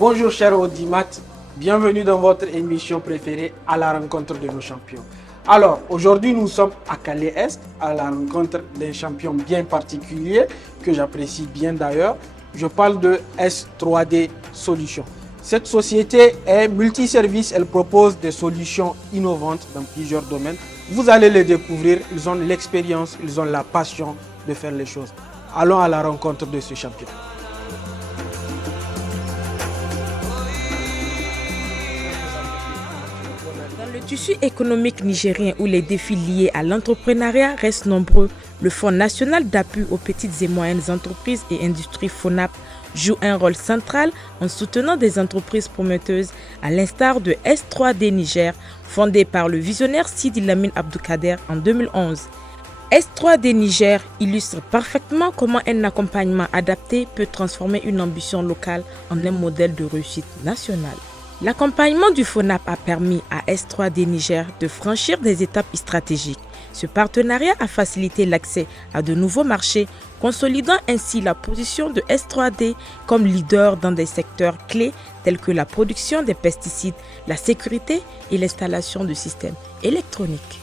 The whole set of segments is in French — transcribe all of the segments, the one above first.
Bonjour chers audimat, bienvenue dans votre émission préférée à la rencontre de nos champions. Alors aujourd'hui nous sommes à Calais-Est à la rencontre d'un champion bien particulier que j'apprécie bien d'ailleurs. Je parle de S3D Solutions. Cette société est multiservice, elle propose des solutions innovantes dans plusieurs domaines. Vous allez les découvrir, ils ont l'expérience, ils ont la passion de faire les choses. Allons à la rencontre de ce champion. Dans le tissu économique nigérien où les défis liés à l'entrepreneuriat restent nombreux, le Fonds national d'appui aux petites et moyennes entreprises et industries FONAP joue un rôle central en soutenant des entreprises prometteuses à l'instar de S3D Niger, fondé par le visionnaire Sidi Lamine Abdoukader en 2011. S3D Niger illustre parfaitement comment un accompagnement adapté peut transformer une ambition locale en un modèle de réussite nationale. L'accompagnement du FONAP a permis à S3D Niger de franchir des étapes stratégiques. Ce partenariat a facilité l'accès à de nouveaux marchés, consolidant ainsi la position de S3D comme leader dans des secteurs clés tels que la production des pesticides, la sécurité et l'installation de systèmes électroniques.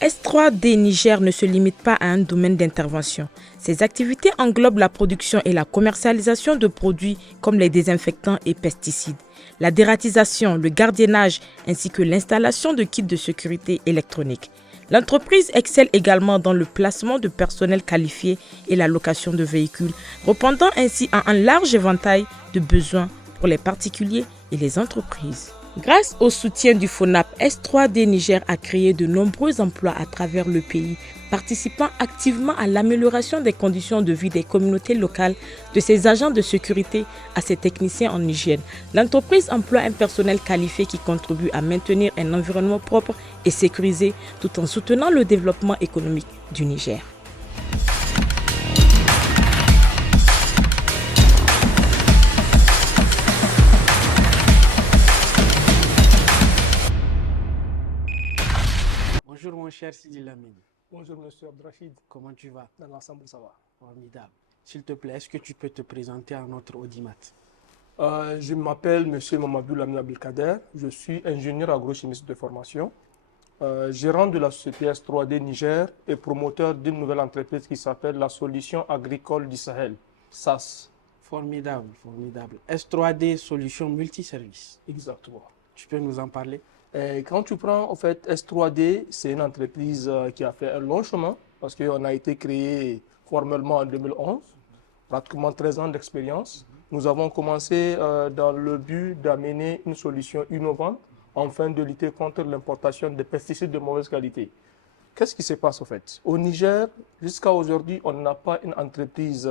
S3D Niger ne se limite pas à un domaine d'intervention. Ses activités englobent la production et la commercialisation de produits comme les désinfectants et pesticides, la dératisation, le gardiennage ainsi que l'installation de kits de sécurité électronique. L'entreprise excelle également dans le placement de personnel qualifié et la location de véhicules, répondant ainsi à un large éventail de besoins pour les particuliers et les entreprises. Grâce au soutien du FONAP, S3D Niger a créé de nombreux emplois à travers le pays, participant activement à l'amélioration des conditions de vie des communautés locales, de ses agents de sécurité à ses techniciens en hygiène. L'entreprise emploie un personnel qualifié qui contribue à maintenir un environnement propre et sécurisé tout en soutenant le développement économique du Niger. Bonjour mon cher Sidi Lamine. Bonjour Monsieur Abdrachid, Comment tu vas? dans l'ensemble ça va. Formidable. S'il te plaît, est-ce que tu peux te présenter à notre audimat? Je m'appelle Monsieur Mamadou Lamine Abdelkader, je suis ingénieur agrochimiste de formation, gérant de la société S3D Niger et promoteur d'une nouvelle entreprise qui s'appelle la Solution Agricole du Sahel, SAS. Formidable, formidable. S3D Solutions Multiservices. Exactement. Tu peux nous en parler? Et quand tu prends en fait S3D, c'est une entreprise qui a fait un long chemin parce qu'on a été créé formellement en 2011, pratiquement 13 ans d'expérience. Nous avons commencé dans le but d'amener une solution innovante afin de lutter contre l'importation des pesticides de mauvaise qualité. Qu'est-ce qui se passe en fait? Au Niger, jusqu'à aujourd'hui, on n'a pas une entreprise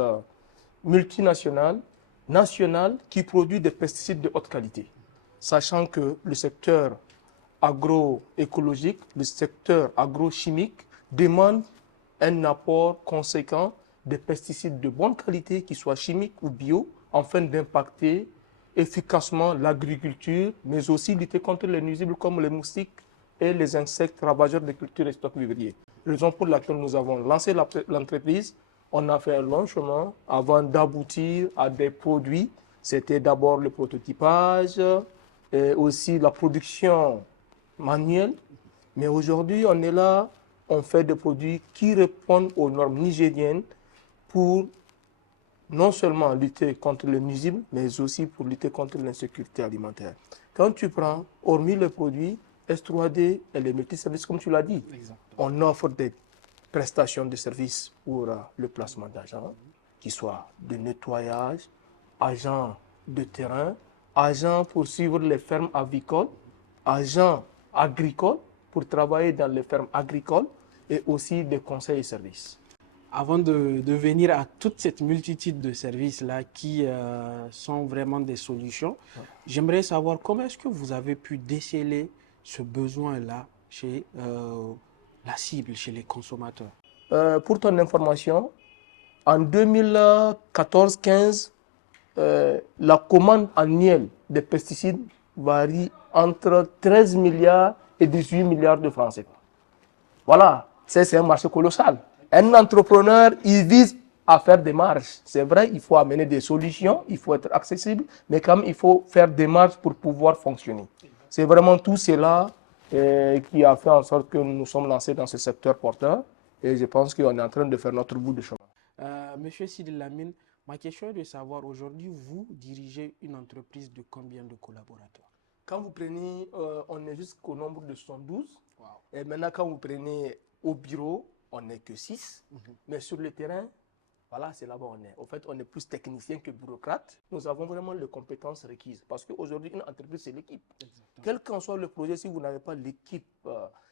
multinationale, nationale, qui produit des pesticides de haute qualité. Sachant que le secteur agroécologique, le secteur agrochimique demande un apport conséquent de pesticides de bonne qualité, qu'ils soient chimiques ou bio, afin d'impacter efficacement l'agriculture, mais aussi lutter contre les nuisibles comme les moustiques et les insectes ravageurs des cultures et stocks vivriers. Raison pour laquelle nous avons lancé l'entreprise. On a fait un long chemin avant d'aboutir à des produits. C'était d'abord le prototypage, et aussi la production manuelle. Mais aujourd'hui, on est là, on fait des produits qui répondent aux normes nigériennes pour non seulement lutter contre les nuisibles, mais aussi pour lutter contre l'insécurité alimentaire. Quand tu prends, hormis les produits, S3D et les multiservices, comme tu l'as dit, on offre des prestations de services pour le placement d'agents, qui soient de nettoyage, agents de terrain, agents pour suivre les fermes avicoles, agents agricoles pour travailler dans les fermes agricoles et aussi des conseils et services. Avant de venir à toute cette multitude de services-là qui sont vraiment des solutions, j'aimerais savoir comment est-ce que vous avez pu déceler ce besoin-là chez la cible, chez les consommateurs. Pour ton information, en 2014-15, la commande annuelle des pesticides varie entre 13 milliards et 18 milliards de francs CFA. Voilà, c'est un marché colossal. Un entrepreneur, il vise à faire des marges. C'est vrai, il faut amener des solutions, il faut être accessible, mais quand même, il faut faire des marges pour pouvoir fonctionner. C'est vraiment tout cela qui a fait en sorte que nous nous sommes lancés dans ce secteur porteur et je pense qu'on est en train de faire notre bout de chemin. Monsieur Sidi Lamine, ma question est de savoir, aujourd'hui, vous dirigez une entreprise de combien de collaborateurs? Quand vous prenez, on est jusqu'au nombre de 72. Wow. Et maintenant, quand vous prenez au bureau, on n'est que 6. Mais sur le terrain, voilà, c'est là-bas on est. En fait, on est plus technicien que bureaucrate. Nous avons vraiment les compétences requises. Parce qu'aujourd'hui, une entreprise, c'est l'équipe. Quel qu'en soit le projet, si vous n'avez pas l'équipe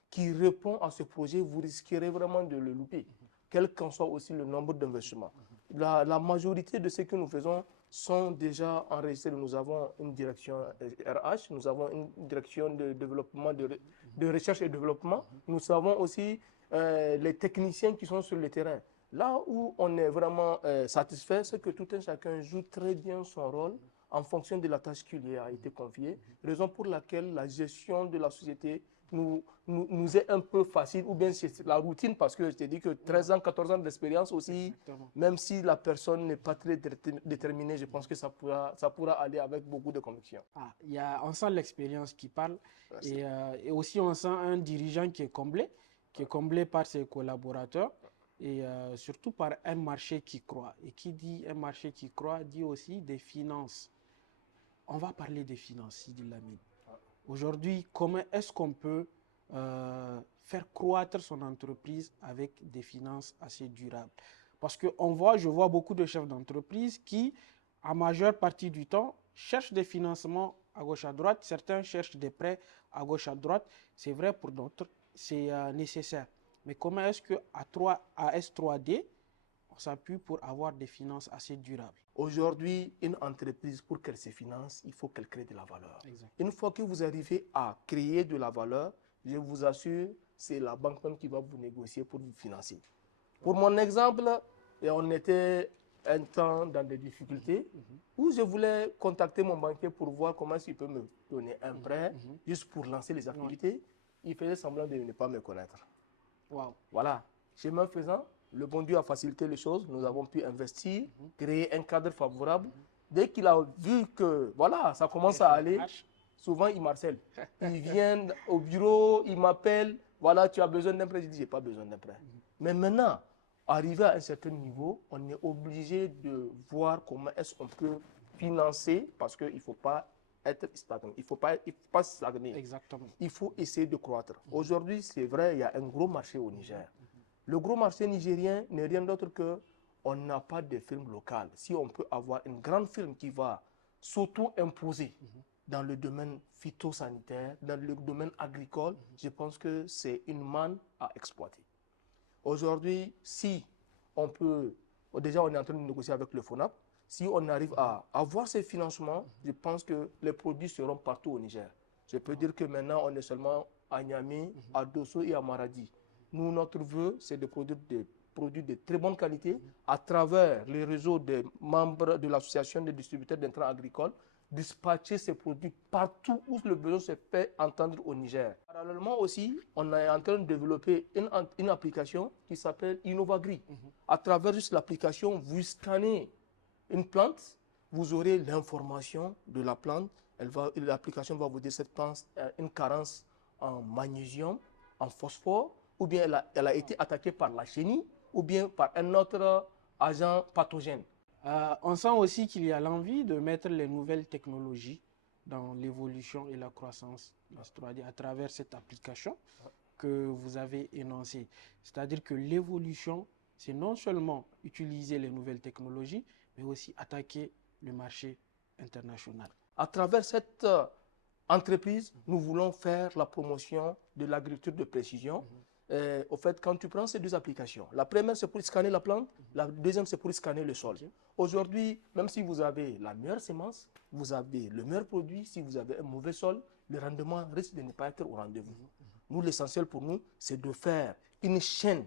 qui répond à ce projet, vous risquerez vraiment de le louper. Quel qu'en soit aussi le nombre d'investissements. La majorité de ce que nous faisons sont déjà enregistrés. Nous avons une direction RH, nous avons une direction de développement, de recherche et développement. Nous avons aussi les techniciens qui sont sur le terrain. Là où on est vraiment satisfait, c'est que tout un chacun joue très bien son rôle en fonction de la tâche qui lui a été confiée. Raison pour laquelle la gestion de la société nous est un peu facile, ou bien c'est la routine, parce que je t'ai dit que 13 ans, 14 ans d'expérience aussi, exactement, même si la personne n'est pas très déterminée, je pense que ça pourra aller avec beaucoup de conviction. On sent l'expérience qui parle, et aussi on sent un dirigeant qui est comblé par ses collaborateurs, et surtout par un marché qui croît. Et qui dit un marché qui croît, dit aussi des finances. On va parler des finances, Sidi Lamine. Aujourd'hui, comment est-ce qu'on peut faire croître son entreprise avec des finances assez durables? Parce que je vois beaucoup de chefs d'entreprise qui, en majeure partie du temps, cherchent des financements à gauche à droite. Certains cherchent des prêts à gauche à droite. C'est vrai pour d'autres, c'est nécessaire. Mais comment est-ce qu'à S3D, on s'appuie pour avoir des finances assez durables? Aujourd'hui, une entreprise, pour qu'elle se finance, il faut qu'elle crée de la valeur. Exactement. Une fois que vous arrivez à créer de la valeur, je vous assure, c'est la banque même qui va vous négocier pour vous financer. Pour mon exemple, on était un temps dans des difficultés où je voulais contacter mon banquier pour voir comment il peut me donner un prêt juste pour lancer les activités. Il faisait semblant de ne pas me connaître. Wow. Voilà. Chemin faisant, le bon Dieu a facilité les choses. Nous avons pu investir, créer un cadre favorable. Dès qu'il a vu que voilà, ça commence à aller, souvent il m'harcèle. Il vient au bureau, il m'appelle. Voilà, tu as besoin d'un prêt. Je dis, je n'ai pas besoin d'un prêt. Mais maintenant, arrivé à un certain niveau, on est obligé de voir comment est-ce qu'on peut financer, parce qu'il ne faut pas être stagnant. Il ne faut pas stagner. Exactement. Il faut essayer de croître. Aujourd'hui, c'est vrai, il y a un gros marché au Niger. Le gros marché nigérien n'est rien d'autre que on n'a pas de firme locale. Si on peut avoir une grande firme qui va s'auto-imposer dans le domaine phytosanitaire, dans le domaine agricole, je pense que c'est une manne à exploiter. Aujourd'hui, si on peut, déjà on est en train de négocier avec le FONAP, si on arrive à avoir ces financements, je pense que les produits seront partout au Niger. Je peux dire que maintenant on est seulement à Niamey, à Dosso et à Maradi. Nous, notre vœu, c'est de produire des produits de très bonne qualité à travers les réseaux des membres de l'association des distributeurs d'intrants agricoles, dispatcher ces produits partout où le besoin se fait entendre au Niger. Parallèlement aussi, on est en train de développer une application qui s'appelle InnovaGri. À travers juste l'application, vous scannez une plante, vous aurez l'information de la plante. L'application va vous dire cette plante a une carence en magnésium, en phosphore, ou bien elle a été attaquée par la chenille, ou bien par un autre agent pathogène. On sent aussi qu'il y a l'envie de mettre les nouvelles technologies dans l'évolution et la croissance de S3D à travers cette application que vous avez énoncée. C'est-à-dire que l'évolution, c'est non seulement utiliser les nouvelles technologies, mais aussi attaquer le marché international. À travers cette entreprise, nous voulons faire la promotion de l'agriculture de précision. Au fait, quand tu prends ces deux applications, la première c'est pour scanner la plante, la deuxième c'est pour scanner le sol. Aujourd'hui, même si vous avez la meilleure semence, vous avez le meilleur produit, si vous avez un mauvais sol, le rendement risque de ne pas être au rendez-vous. Nous, l'essentiel pour nous, c'est de faire une chaîne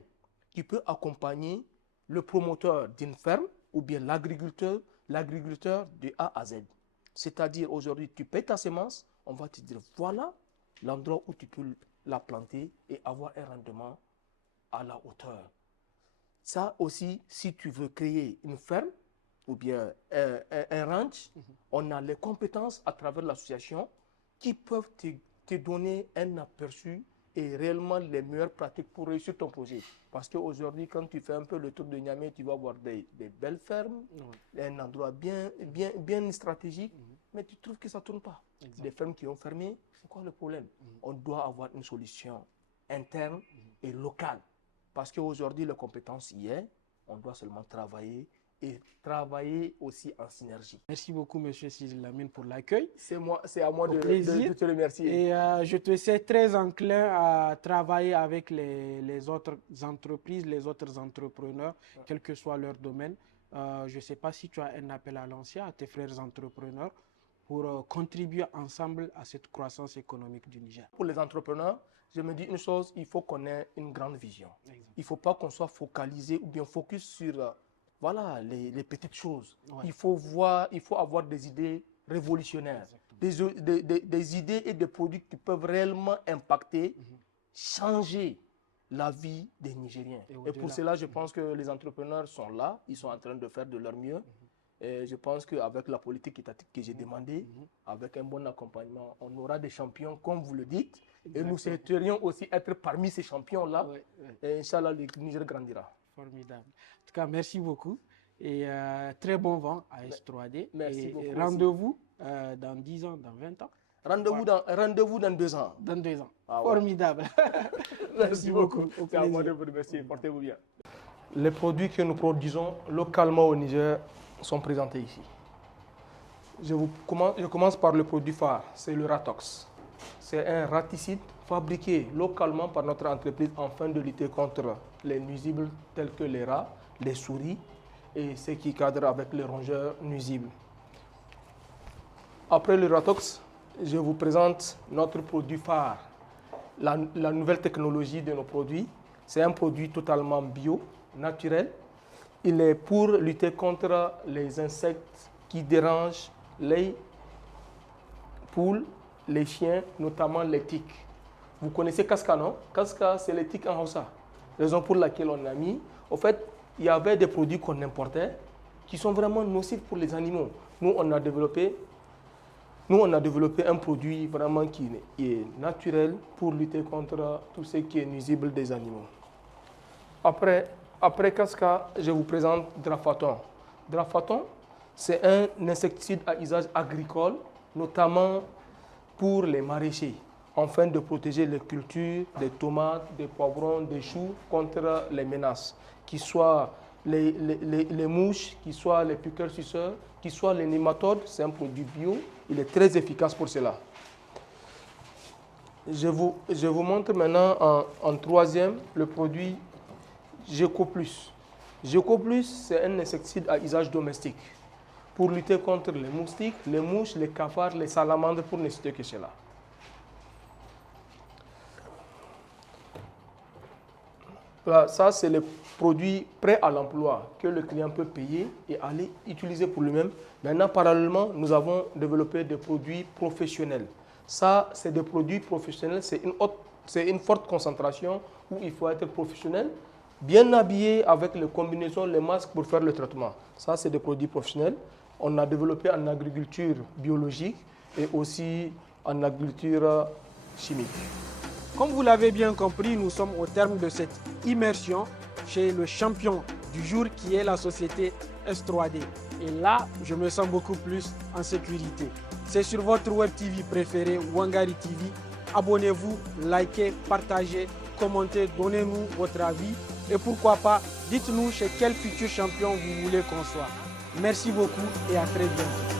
qui peut accompagner le promoteur d'une ferme ou bien l'agriculteur de A à Z. C'est-à-dire aujourd'hui, tu payes ta semence, on va te dire voilà l'endroit où tu peux la planter et avoir un rendement à la hauteur. Ça aussi, si tu veux créer une ferme ou bien un ranch, on a les compétences à travers l'association qui peuvent te donner un aperçu et réellement les meilleures pratiques pour réussir ton projet. Parce qu'aujourd'hui, quand tu fais un peu le tour de Niamey, tu vas voir des belles fermes, un endroit bien stratégique, mais tu trouves que ça ne tourne pas. Des fermes qui ont fermé, c'est quoi le problème? On doit avoir une solution interne et locale. Parce qu'aujourd'hui, les compétences y est, on doit seulement travailler et travailler aussi en synergie. Merci beaucoup, M. Cyril Lamine, pour l'accueil. C'est à moi de te remercier. Et je te sais très enclin à travailler avec les autres entreprises, les autres entrepreneurs, quel que soit leur domaine. Je ne sais pas si tu as un appel à lancer à tes frères entrepreneurs pour contribuer ensemble à cette croissance économique du Niger. Pour les entrepreneurs, je me dis une chose, il faut qu'on ait une grande vision. Exactement. Il ne faut pas qu'on soit focalisé ou bien focus sur voilà, les petites choses. Ouais. Il faut avoir des idées révolutionnaires, des idées et des produits qui peuvent réellement impacter, changer la vie des Nigériens. Et pour cela, je pense que les entrepreneurs sont là, ils sont en train de faire de leur mieux. Et je pense qu'avec la politique étatique que j'ai demandé, avec un bon accompagnement, on aura des champions, comme vous le dites. Exactement. Et nous souhaiterions aussi être parmi ces champions-là. Et Inch'Allah, le Niger grandira. Formidable. En tout cas, merci beaucoup. Et très bon vent à S3D. Merci beaucoup. Rendez-vous dans 10 ans, dans 20 ans. Rendez-vous dans 2 ans. Dans 2 ans. Ah, formidable. Merci beaucoup. C'est à moi de vous remercier. Portez-vous bien. Les produits que nous produisons localement au Niger sont présentés ici. Je commence par le produit phare, c'est le Ratox. C'est un raticide fabriqué localement par notre entreprise afin de lutter contre les nuisibles tels que les rats, les souris et ceux qui cadrent avec les rongeurs nuisibles. Après le Ratox, je vous présente notre produit phare, la nouvelle technologie de nos produits. C'est un produit totalement bio, naturel. Il est pour lutter contre les insectes qui dérangent les poules, les chiens, notamment les tiques. Vous connaissez Kaska, non? Kaska, c'est les tiques en Hausa. Raison pour laquelle on a mis. En fait, il y avait des produits qu'on importait qui sont vraiment nocifs pour les animaux. Nous, on a développé un produit vraiment qui est naturel pour lutter contre tout ce qui est nuisible des animaux. Après Kaska, je vous présente Drafaton. Drafaton, c'est un insecticide à usage agricole, notamment pour les maraîchers, afin de protéger les cultures, des tomates, des poivrons, des choux contre les menaces, qui soient les mouches, qui soient les piqueurs suceurs, qui soient les nématodes. C'est un produit bio, il est très efficace pour cela. Je vous montre maintenant en troisième le produit GecoPlus. GecoPlus, c'est un insecticide à usage domestique pour lutter contre les moustiques, les mouches, les cafards, les salamandres, pour ne citer que cela. Voilà, ça, c'est le produit prêt à l'emploi que le client peut payer et aller utiliser pour lui-même. Maintenant, parallèlement, nous avons développé des produits professionnels. Ça, c'est des produits professionnels, c'est une forte concentration où il faut être professionnel, bien habillé avec les combinaisons, les masques pour faire le traitement. Ça, c'est des produits professionnels. On a développé en agriculture biologique et aussi en agriculture chimique. Comme vous l'avez bien compris, nous sommes au terme de cette immersion chez le champion du jour qui est la société S3D. Et là, je me sens beaucoup plus en sécurité. C'est sur votre web TV préféré, Wangari TV. Abonnez-vous, likez, partagez, commentez, donnez-nous votre avis. Et pourquoi pas, dites-nous chez quel futur champion vous voulez qu'on soit. Merci beaucoup et à très bientôt.